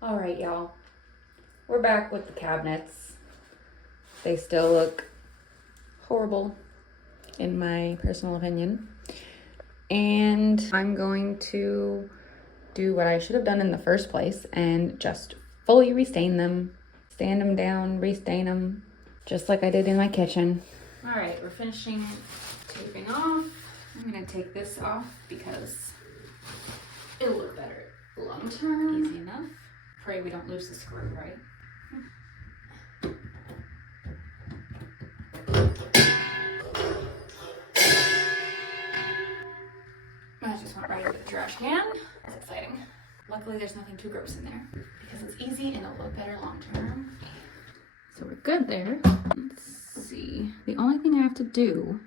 All right, y'all. We're back with the cabinets. They still look horrible, in my personal opinion. And I'm going to do what I should have done in the first place and just fully restain them, sand them down, restain them, just like I did in my kitchen. All right, we're finishing taping off. I'm gonna take this off because it'll look better long term. Easy enough. Pray we don't lose the screw, right? I just went right into the trash can. That's exciting. Luckily there's nothing too gross in there because it's easy and it'll look better long term. So we're good there. Let's see. The only thing I have to do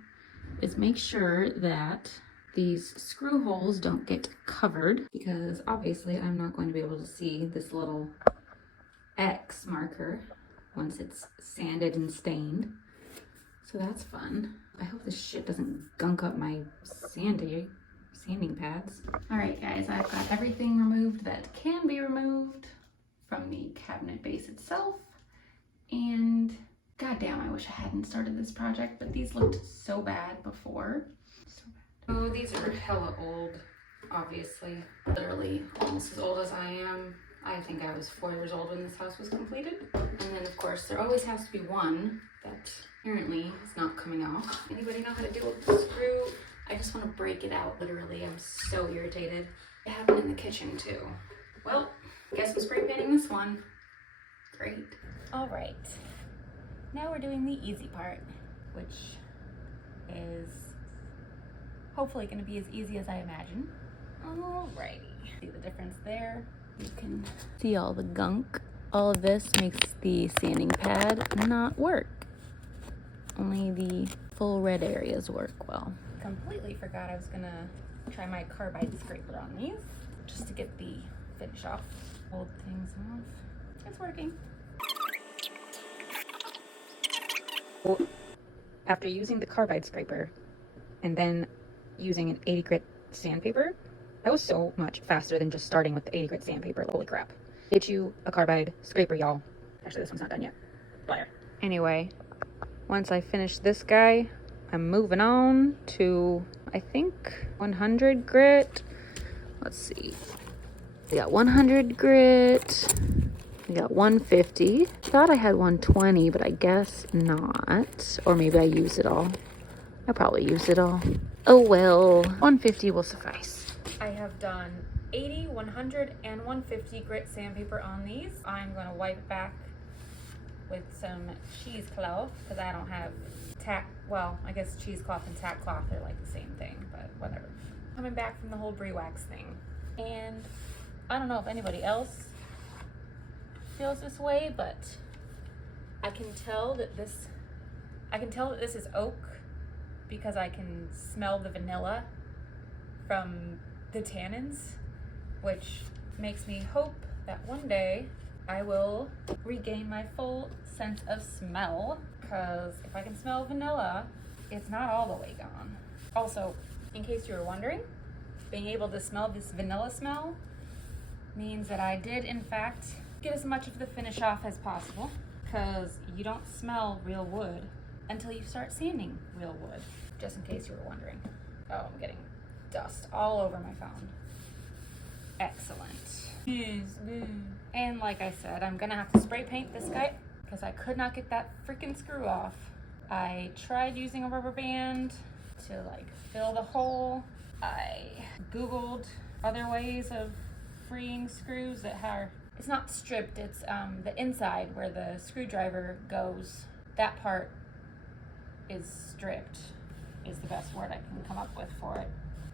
is make sure that these screw holes don't get covered, because obviously I'm not going to be able to see this little X marker once it's sanded and stained. So that's fun. I hope this shit doesn't gunk up my sanding pads. All right, guys, I've got everything removed that can be removed from the cabinet base itself. And goddamn, I wish I hadn't started this project, but these looked so bad before. So bad. Oh, these are hella old, obviously. Literally almost as old as I am. I think I was 4 years old when this house was completed. And then of course, there always has to be one that apparently is not coming off. Anybody know how to deal with the screw? I just want to break it out, literally. I'm so irritated. It happened in the kitchen too. Well, guess I'm spray painting this one. Great. All right, now we're doing the easy part, which is hopefully going to be as easy as I imagine. Alrighty, see the difference there? You can see all the gunk. All of this makes the sanding pad not work. Only the full red areas work well. Completely forgot I was gonna try my carbide scraper on these, just to get the finish off. Hold things off. It's working. After using the carbide scraper and then using an 80 grit sandpaper, that was so much faster than just starting with the 80 grit sandpaper. Holy crap. Get you a carbide scraper, y'all. Actually, this one's not done yet. Liar. Anyway, once I finish this guy, I'm moving on to, I think, 100 grit. Let's see. We got 100 grit. We got 150. Thought I had 120, but I guess not. Or maybe I used it all. I probably used it all. Oh well, 150 will suffice. I have done 80, 100, and 150 grit sandpaper on these. I'm gonna wipe it back with some cheesecloth because I don't have tack. Well, I guess cheesecloth and tack cloth are like the same thing, but whatever. Coming back from the whole Briwax thing. And I don't know if anybody else feels this way, but I can tell that this is oak because I can smell the vanilla from the tannins, which makes me hope that one day I will regain my full sense of smell, because if I can smell vanilla, it's not all the way gone. Also, in case you were wondering, being able to smell this vanilla smell means that I did in fact get as much of the finish off as possible, because you don't smell real wood until you start sanding real wood, just in case you were wondering. Oh, I'm getting dust all over my phone. Excellent. And like I said, I'm gonna have to spray paint this guy because I could not get that freaking screw off. I tried using a rubber band to like fill the hole. I Googled other ways of freeing screws that are, it's not stripped, it's the inside where the screwdriver goes. That part is stripped, is the best word I can come up with for it.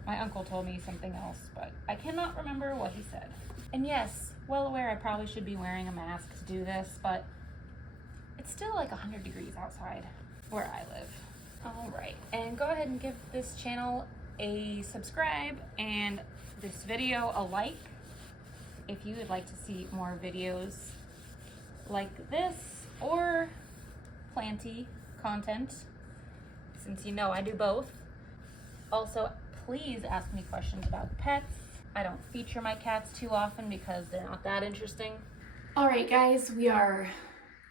My uncle told me something else, but I cannot remember what he said. And yes, well aware I probably should be wearing a mask to do this, but it's still like 100 degrees outside where I live. All right, and go ahead and give this channel a subscribe and this video a like if you would like to see more videos like this or planty content, since you know I do both. Also, please ask me questions about pets. I don't feature my cats too often because they're not that interesting. All right, guys, we are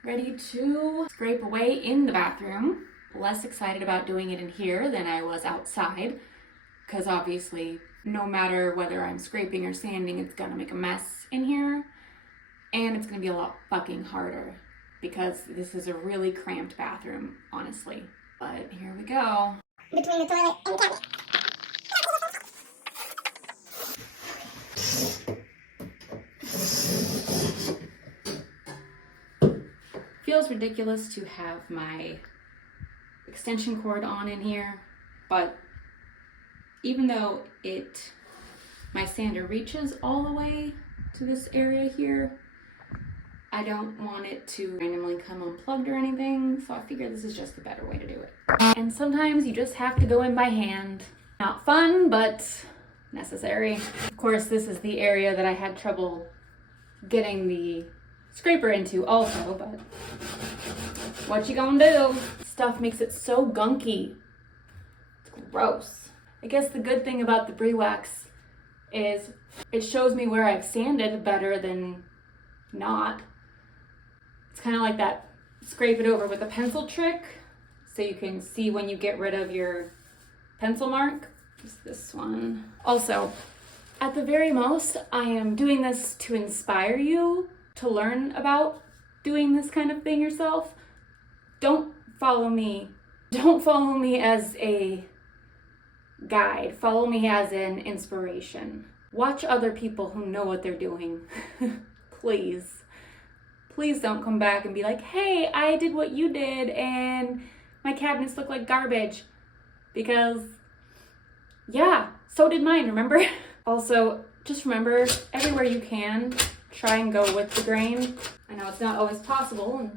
ready to scrape away in the bathroom. Less excited about doing it in here than I was outside, because obviously no matter whether I'm scraping or sanding, it's gonna make a mess in here, and it's gonna be a lot fucking harder because this is a really cramped bathroom, honestly. But here we go. Between the toilet and cabinet. Feels ridiculous to have my extension cord on in here, but even though my sander reaches all the way to this area here, I don't want it to randomly come unplugged or anything, so I figure this is just the better way to do it. And sometimes you just have to go in by hand. Not fun, but necessary. Of course, this is the area that I had trouble getting the scraper into also, but what you gonna do? Stuff makes it so gunky. It's gross. I guess the good thing about the Briwax is it shows me where I've sanded better than not. It's kind of like that scrape it over with a pencil trick, so you can see when you get rid of your pencil mark. Just this one. Also, at the very most, I am doing this to inspire you to learn about doing this kind of thing yourself. Don't follow me. Don't follow me as a guide. Follow me as an inspiration. Watch other people who know what they're doing. Please. Please don't come back and be like, hey, I did what you did and my cabinets look like garbage. Because, yeah, so did mine, remember? Also, just remember, everywhere you can, try and go with the grain. I know it's not always possible in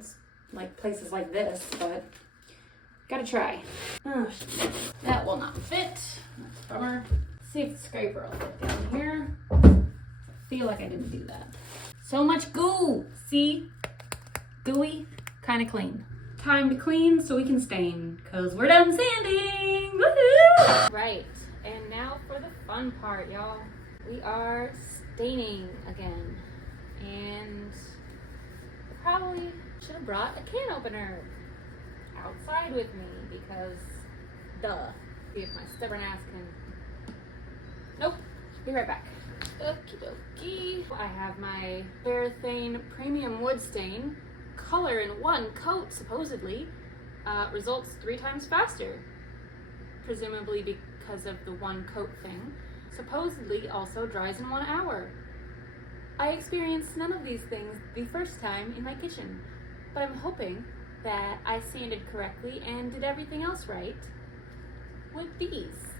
like places like this, but gotta try. Oh, that will not fit. That's a bummer. Let's see if the scraper will fit down here. I feel like I didn't do that. So much goo! See? Gooey, kind of clean. Time to clean so we can stain, because we're done sanding! Woohoo! Right, and now for the fun part, y'all. We are staining again. And I probably should have brought a can opener outside with me, because duh. See if my stubborn ass can... Nope, be right back. Okie dokie. I have my Varathane Premium Wood Stain. Color in one coat, supposedly, results 3 times faster. Presumably because of the one coat thing. Supposedly also dries in 1 hour. I experienced none of these things the first time in my kitchen, but I'm hoping that I sanded correctly and did everything else right with these.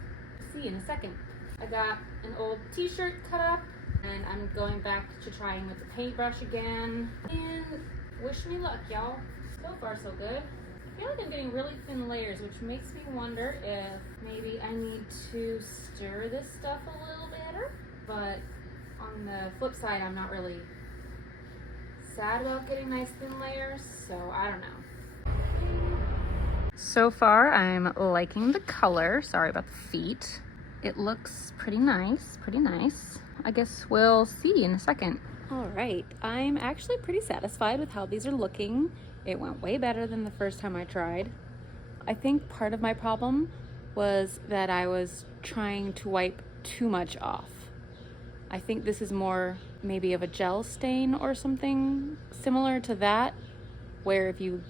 See in a second. I got an old t-shirt cut up, and I'm going back to trying with the paintbrush again. And wish me luck, y'all. So far, so good. I feel like I'm getting really thin layers, which makes me wonder if maybe I need to stir this stuff a little better. But on the flip side, I'm not really sad about getting nice thin layers, so I don't know. So far, I'm liking the color. Sorry about the feet. It looks pretty nice, pretty nice. I guess we'll see in a second. All right, I'm actually pretty satisfied with how these are looking. It went way better than the first time I tried. I think part of my problem was that I was trying to wipe too much off. I think this is more maybe of a gel stain or something similar to that, where if you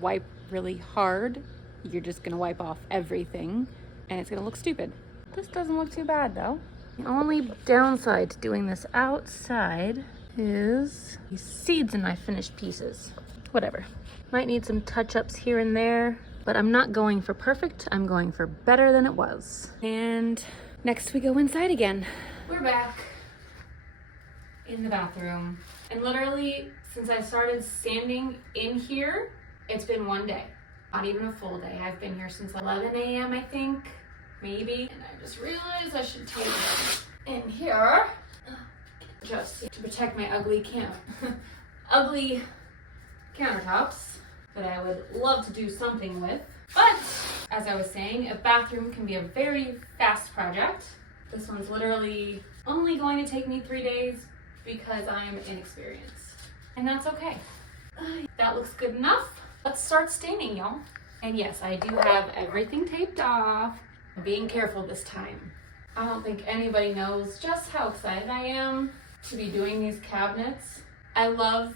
wipe really hard, you're just gonna wipe off everything and it's gonna look stupid. This doesn't look too bad though. The only downside to doing this outside is these seeds in my finished pieces. Whatever. Might need some touch-ups here and there, but I'm not going for perfect. I'm going for better than it was. And next we go inside again. We're back in the bathroom. And literally, since I started sanding in here, it's been 1 day. Not even a full day. I've been here since 11 a.m. I think, maybe. And I just realized I should take in here just to protect my ugly ugly countertops that I would love to do something with. But as I was saying, a bathroom can be a very fast project. This one's literally only going to take me 3 days because I'm inexperienced. And that's okay. That looks good enough. Let's start staining, y'all. And yes, I do have everything taped off. I'm being careful this time. I don't think anybody knows just how excited I am to be doing these cabinets. I love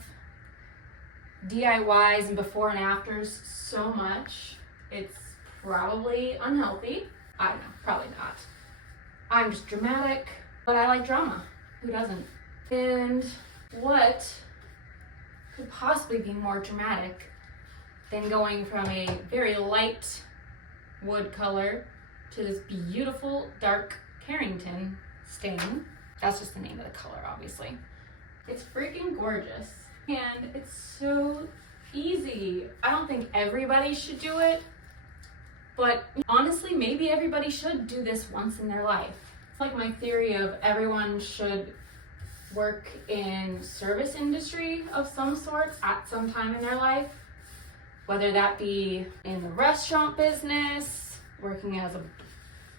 DIYs and before and afters so much. It's probably unhealthy. I don't know, probably not. I'm just dramatic, but I like drama. Who doesn't? And what could possibly be more dramatic than going from a very light wood color to this beautiful dark Carrington stain. That's just the name of the color, obviously. It's freaking gorgeous. And it's so easy. I don't think everybody should do it, but honestly, maybe everybody should do this once in their life. It's like my theory of everyone should work in service industry of some sorts at some time in their life, whether that be in the restaurant business, working as a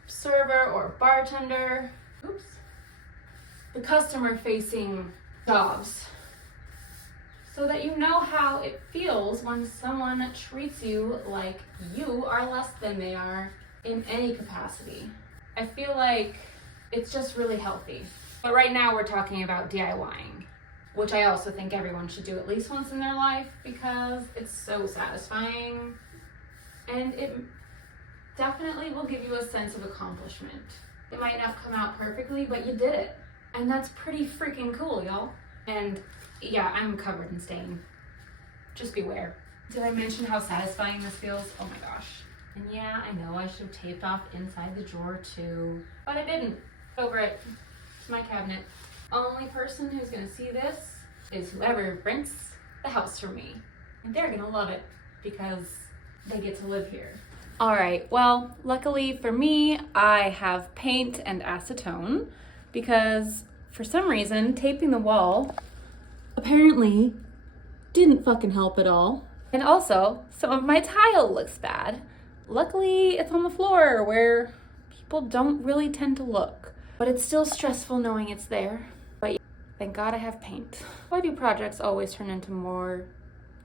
server or bartender, the customer facing jobs, so that you know how it feels when someone treats you like you are less than they are in any capacity. I feel like it's just really healthy. But right now we're talking about DIYing, which I also think everyone should do at least once in their life because it's so satisfying and it definitely will give you a sense of accomplishment. It might not come out perfectly, but you did it. And that's pretty freaking cool, y'all. And yeah, I'm covered in stain. Just beware. Did I mention how satisfying this feels? Oh my gosh. And yeah, I know I should have taped off inside the drawer too, but I didn't. Over it. It's my cabinet. Only person who's gonna see this is whoever rents the house from me. And they're gonna love it because they get to live here. All right, well, luckily for me, I have paint and acetone because for some reason, taping the wall apparently didn't fucking help at all. And also, some of my tile looks bad. Luckily, it's on the floor where people don't really tend to look. But it's still stressful knowing it's there. But thank God I have paint. Why do projects always turn into more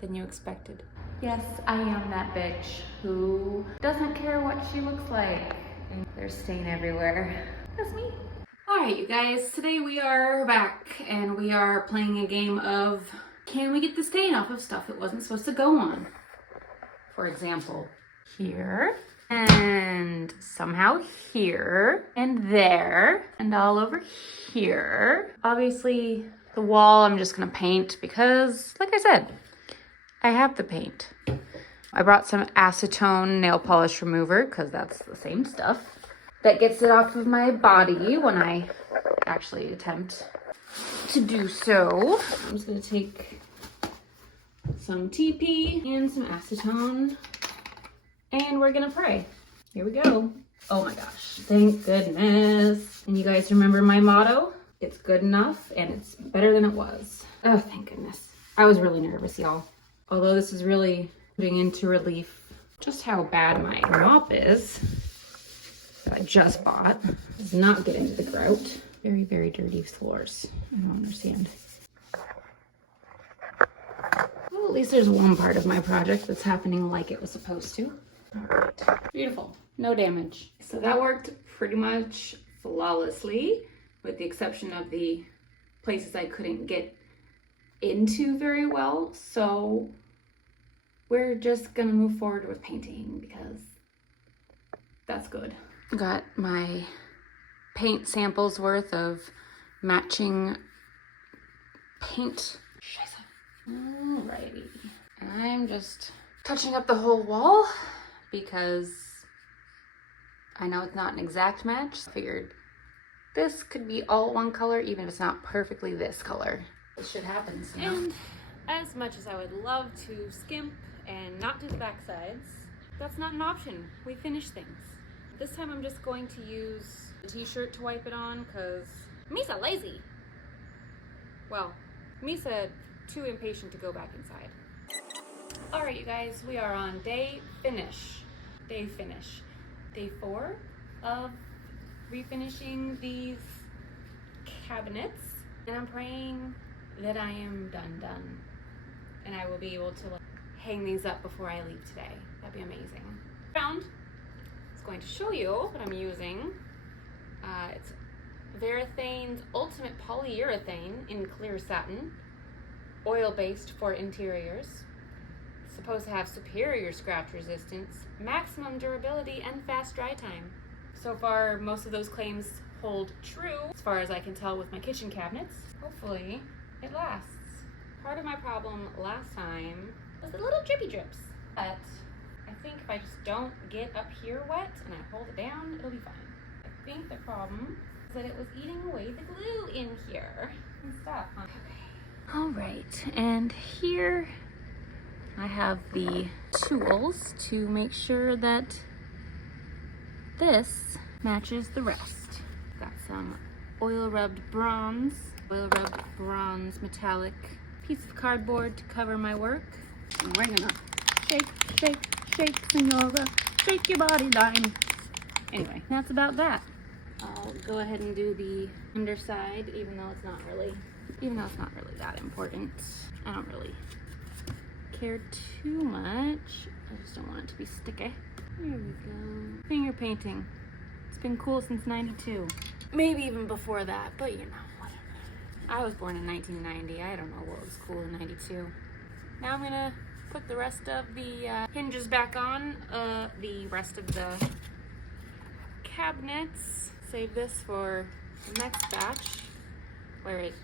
than you expected? Yes, I am that bitch who doesn't care what she looks like. And there's stain everywhere. That's me. All right, you guys, today we are back and we are playing a game of can we get the stain off of stuff it wasn't supposed to go on? For example, here. And somehow here, and there, and all over here. Obviously, the wall I'm just gonna paint because, like I said, I have the paint. I brought some acetone nail polish remover because that's the same stuff that gets it off of my body when I actually attempt to do so. I'm just gonna take some TP and some acetone. And we're gonna pray. Here we go. Oh my gosh, thank goodness. And you guys remember my motto? It's good enough and it's better than it was. Oh, thank goodness. I was really nervous, y'all. Although this is really putting into relief just how bad my mop is that I just bought. Does not get into the grout. Very, very dirty floors. I don't understand. Well, at least there's one part of my project that's happening like it was supposed to. All right, beautiful, no damage. So that worked pretty much flawlessly, with the exception of the places I couldn't get into very well. So we're just gonna move forward with painting because that's good. Got my paint samples worth of matching paint. Alrighty, I'm just touching up the whole wall because I know it's not an exact match. I figured this could be all one color, even if it's not perfectly this color. It should happen soon. And as much as I would love to skimp and not do the back sides, that's not an option. We finish things. This time I'm just going to use the t-shirt to wipe it on because Misa lazy. Well, Misa too impatient to go back inside. All right, you guys, we are on day finish. Day 4 of refinishing these cabinets, and I'm praying that I am done and I will be able to hang these up before I leave today. That'd be amazing. I was going to show you what I'm using. It's Varathane's Ultimate Polyurethane in clear satin, oil-based for interiors. It's supposed to have superior scratch resistance, maximum durability, and fast dry time. So far, most of those claims hold true, as far as I can tell with my kitchen cabinets. Hopefully, it lasts. Part of my problem last time was the little drippy drips, but I think if I just don't get up here wet and I hold it down, it'll be fine. I think the problem is that it was eating away the glue in here and stuff. Okay. All right, and here I have the tools to make sure that this matches the rest. Got some oil rubbed bronze metallic piece of cardboard to cover my work. And we're gonna shake, senora, shake your body line. Anyway, that's about that. I'll go ahead and do the underside, even though it's not really that important. I don't really care too much. I just don't want it to be sticky. There we go. Finger painting. It's been cool since '92. Maybe even before that, but you know, whatever. I was born in 1990. I don't know what was cool in '92. Now I'm gonna put the rest of the hinges back on, the rest of the cabinets. Save this for the next batch where it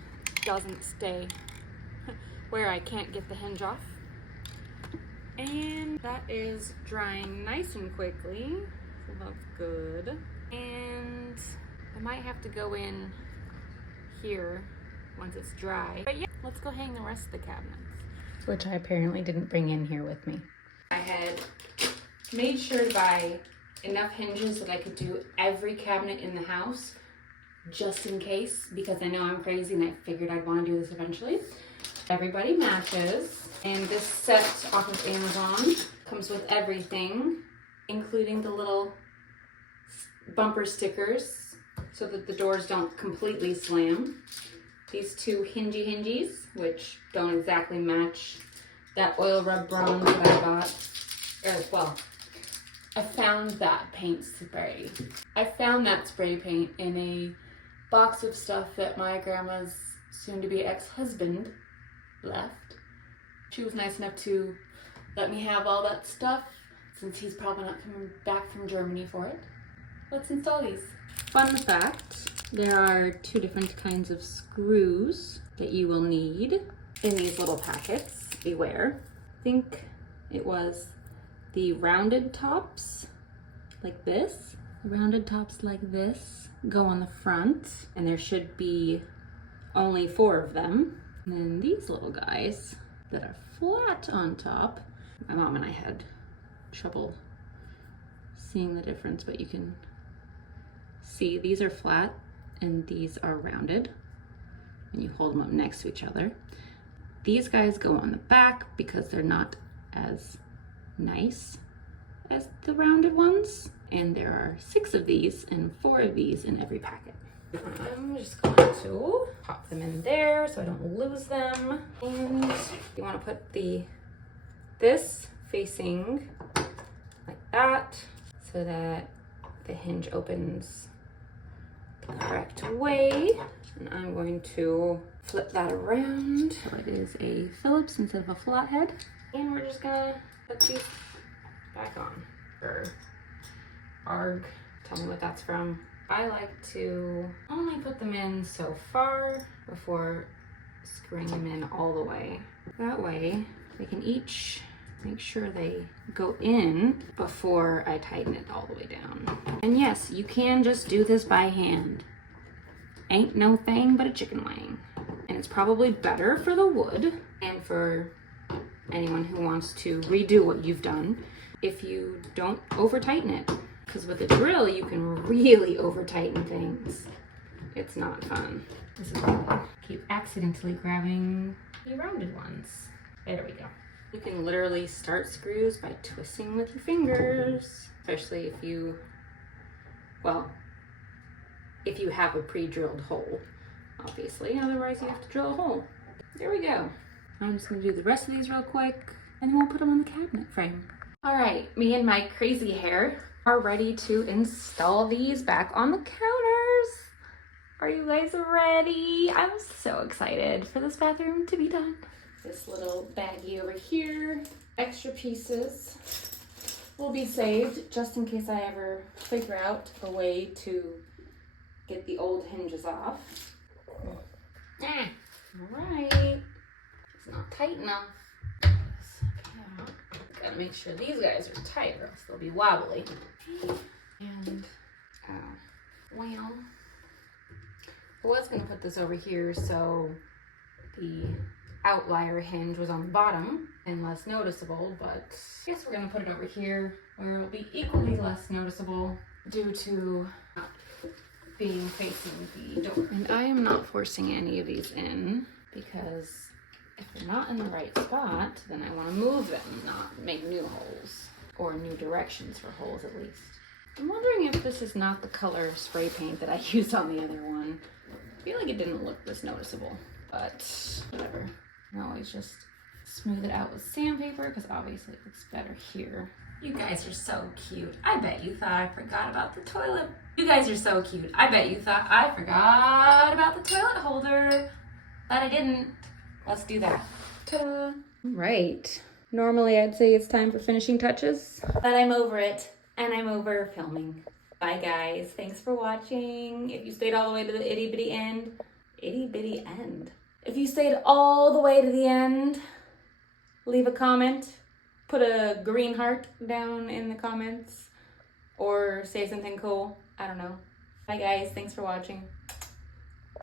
doesn't stay, where I can't get the hinge off. And that is drying nice and quickly, so that's good. And I might have to go in here once it's dry. But yeah, let's go hang the rest of the cabinets, which I apparently didn't bring in here with me. I had made sure to buy enough hinges that I could do every cabinet in the house, just in case, because I know I'm crazy and I figured I'd want to do this eventually. Everybody matches, and this set off of Amazon comes with everything, including the little bumper stickers so that the doors don't completely slam. These two hingies, which don't exactly match that oil rub bronze that I bought. Well, I found that paint spray. I found that spray paint in a box of stuff that my grandma's soon-to-be ex-husband left. She was nice enough to let me have all that stuff, since he's probably not coming back from Germany for it. Let's install these. Fun fact, there are two different kinds of screws that you will need in these little packets. Beware. I think it was the rounded tops like this. The rounded tops like this go on the front, and there should be only 4 of them. And then these little guys that are flat on top. My mom and I had trouble seeing the difference, but you can see these are flat and these are rounded, and you hold them up next to each other. These guys go on the back because they're not as nice as the rounded ones, and there are 6 of these and 4 of these in every packet. I'm just going to pop them in there so I don't lose them. And you want to put this facing like that so that the hinge opens the correct way. And I'm going to flip that around so it is a Phillips instead of a flathead. And we're just gonna put these back on. Or ARG, tell me what that's from. I like to only put them in so far before screwing them in all the way. That way they can each make sure they go in before I tighten it all the way down. And yes, you can just do this by hand. Ain't no thing but a chicken wing. And it's probably better for the wood and for anyone who wants to redo what you've done if you don't over tighten it. Because with a drill, you can really over tighten things. It's not fun. This is why I keep accidentally grabbing the rounded ones. There we go. You can literally start screws by twisting with your fingers, especially if you, well, if you have a pre-drilled hole, obviously, otherwise you have to drill a hole. There we go. I'm just gonna do the rest of these real quick and then we'll put them on the cabinet frame. All right, me and my crazy hair are ready to install these back on the counters. Are you guys ready? I'm so excited for this bathroom to be done. This little baggie over here, extra pieces will be saved just in case I ever figure out a way to get the old hinges off. All right, it's not tight enough. Gotta make sure these guys are tight or else they'll be wobbly. And, well, I was gonna put this over here so the outlier hinge was on the bottom and less noticeable, but I guess we're gonna put it over here where it'll be equally less noticeable due to being facing the door. And I am not forcing any of these in because if they're not in the right spot, then I want to move them, not make new holes or new directions for holes at least. I'm wondering if this is not the color spray paint that I used on the other one. I feel like it didn't look this noticeable, but whatever. I can always just smooth it out with sandpaper because obviously it looks better here. You guys are so cute. I bet you thought I forgot about the toilet. You guys are so cute. I bet you thought I forgot about the toilet holder, but I didn't. Let's do that. Ta-da. Right. Normally I'd say it's time for finishing touches, but I'm over it and I'm over filming. Bye guys. Thanks for watching. If you stayed all the way to the itty bitty end, if you stayed all the way to the end, leave a comment, put a green heart down in the comments, or say something cool. I don't know. Bye guys. Thanks for watching.